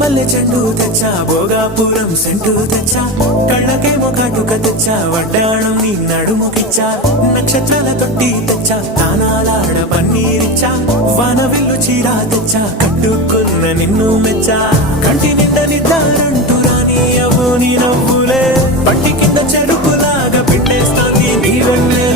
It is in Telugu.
మల్లె చెండు తెచ్చా భోగాపురం సెంటు తెచ్చా కళ్ళకేమో కాటుక తెచ్చా వడ్డాణం నీ నడుముకిచ్చా నక్షత్రాల తొట్టి తెచ్చా తానాలాడ పన్నీరిచ్చా వానవిల్లు చీరా తెచ్చా కట్టుకున్న నిన్ను మెచ్చా కంటి నిండ నిద్దారంటూ రాని అవ్వు నీ నవ్వులే పట్టి కింద చెరుకులాగా పిండేస్తాంది నీ వెన్నెల